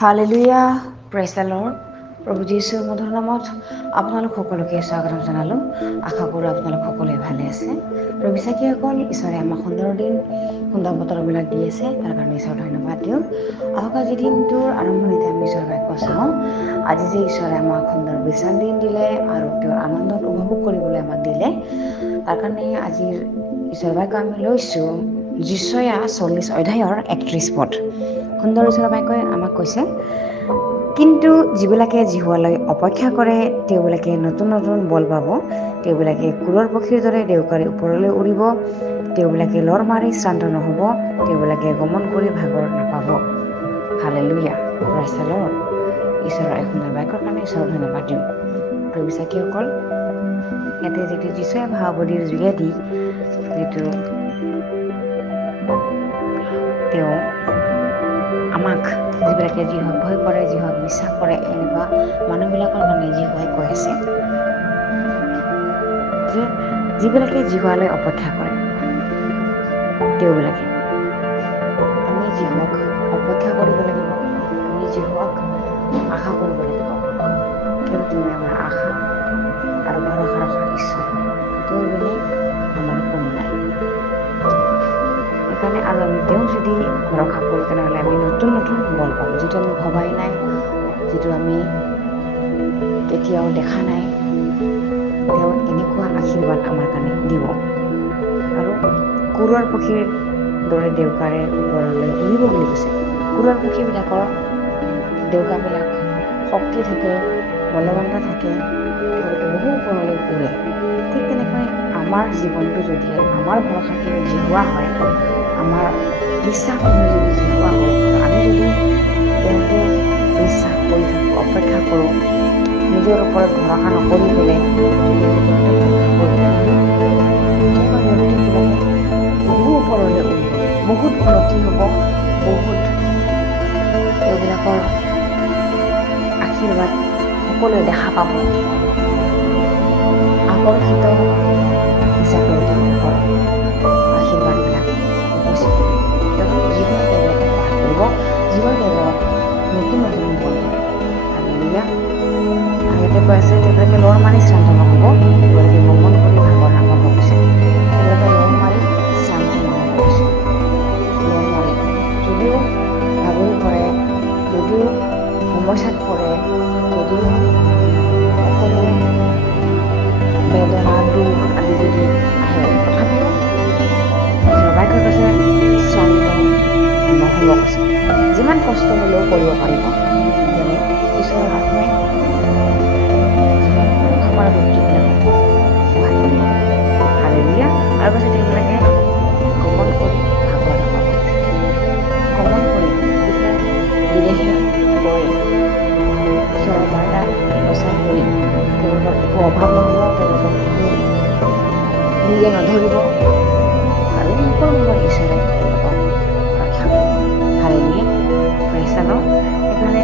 Hallelujah, praise the lord. প্ৰভু যীশুৰ মধুৰ নামত আপোনালোক সকলোকে স্বাগতম জনালোঁ। আশা কৰোঁ আপোনালোক সকলোৱে ভালে আছে। প্ৰিয় বিশ্বাসীসকল, ঈশ্বৰে আমাক সুন্দৰ দিন, সুন্দৰ বতৰবিলাক দি আছে, তাৰ কাৰণে ঈশ্বৰ ধন্যবাদ দিওঁ। আহক আজি দিনটোৰ আৰম্ভণিতে আমি ঈশ্বৰৰ বাক্য চাওঁ। আজি যে ঈশ্বৰে আমাক সুন্দৰ বিশ্ৰাম দিন দিলে আৰু তেওঁৰ আনন্দত উপভোগ কৰিবলৈ আমাক দিলে, তাৰ কাৰণে আজিৰ ঈশ্বৰৰ বাক্য আমি লৈছোঁ যিশয়া 40 অধ্যায়ৰ 31 পদ। সুন্দৰ ঈশ্বৰৰ বাক্যই আমাক কৈছে, কিন্তু যিবিলাকে জিহুৱালৈ অপেক্ষা কৰে তেওঁবিলাকে নতুন নতুন বল পাব। তেওঁবিলাকে কুৰৰ পক্ষীৰ দৰে দেউকাৰী ওপৰলৈ উৰিব। তেওঁবিলাকে লৰ মাৰি শ্ৰান্ত নহ'ব। তেওঁবিলাকে গমন কৰি ভাগৰ নাপাব। Hallelujah, praise the lord. ঈশ্বৰৰ এই সুন্দৰ বাক্যৰ কাৰণে ঈশ্বৰৰ ধন্যবাদ দিওঁ। প্ৰিয় বিশ্বাসীসকল, ইয়াতে যিটো যিশুৱে ভাৱবাদীৰ যোগেদি যিটো তেওঁ আমাক যিবিলাকে যিহক ভয় কৰে, যিহক বিশ্বাস কৰে, এনেকুৱা মানুহবিলাকৰ কাৰণে যিহুৱাই কৈ আছে যে যিবিলাকে জিহুৱালৈ অপেক্ষা কৰে তেওঁবিলাকে, আমি জিহুৱাক অপেক্ষা কৰিব লাগিব, আমি জিহুৱাক আশা কৰিব লাগিব। কিয়নো তুমি আমাৰ আশা আৰু ভৰসা ৰখা ঈশ্বৰ, তেওঁৰ বেলেগ আমাৰ কোনো নাই। সেইকাৰণে আৰু আমি তেওঁ যদি ভৰসা কৰোঁ তেনেহ'লে আমি নতুন নতুন বল পাম, যিটো আমি ভবাই নাই, যিটো আমি কেতিয়াও দেখা নাই। তেওঁ এনেকুৱা আশীৰ্বাদ আমাৰ কাৰণে দিব আৰু কুৰৰ পক্ষীৰ দৰে দেউকাৰে ওপৰলৈ উৰিব বুলি কৈছে। কুৰৰ পক্ষীবিলাকৰ দেউকাবিলাক শক্তি থাকে, বলৱন্ত থাকে, তেওঁলোকে বহু ওপৰলৈ উৰে। ঠিক তেনেকৈ আমাৰ জীৱনটো যদি আমাৰ ভৰসাখিনি জিহুৱা হয়, আমাৰ বিশ্বাসসমূহ যদি জিহুৱা হয়, আমি যদি তেওঁতে বিশ্বাস কৰি থাকোঁ, অপেক্ষা কৰোঁ, নিজৰ ওপৰত ভৰসা নকৰি পেলাই যদি আমি তেওঁতে ভৰসা কৰি থাকোঁ, তেনেকুৱা ব্যক্তিবিলাকে বহু ওপৰলৈ উৰিব, বহুত উন্নতি হ'ব, বহুত তেওঁবিলাকৰ আশীৰ্বাদ সকলোৱে দেখা পাব, আকৰ্ষিত হিচাপে তেওঁলোকৰ আশীৰ্বাদবিলাক উপস্থিত হ'ব। কিয়নো জীৱনে তেওঁবিলাকক সহায় কৰিব, জীৱনে তেওঁবিলাকক নতুন নতুন বল দিব। হালেলুয়া। আৰু ইয়াতে কৈ আছে, তেওঁবিলাকে লৰ মাৰি শ্ৰান্ত নহ'ব, তেওঁবিলাকে গমন কৰি ভাগৰ নাপাব কৈছে। তেওঁবিলাকে লৰ মাৰি শ্ৰান্ত নহ'ব কৈছে। লৰ মাৰি যদিও ভাগৰি পৰে, যদিও সমস্যাত পৰে, যদিও সকলো বেদনা দুখ আদি যদি আহে, তথাপিও বাক্যই কৈছে শ্ৰান্ত নহ'ব কৈছে। যিমান কষ্ট হ'লেও কৰিব পাৰিব, যেনে ঈশ্বৰৰ আত্মাই যিমান ভৰসা কৰা ব্যক্তিবিলাকক সহায় কৰিব। হালেলুয়া। আৰু কৈছে তেওঁবিলাকে গমন কৰি ভাগৰ নাপাব। গমন কৰি দেশে বিদেশে গৈ ঈশ্বৰৰ বাৰ্তা প্ৰচাৰ কৰি তেওঁলোকৰ একো অভাৱ নহ'ব, তেওঁলোকৰ একো নিজে নধৰিব আৰু সকলো সময় ঈশ্বৰে তেওঁলোকক ৰক্ষা কৰিব। Hallelujah, praise the lord. সেইকাৰণে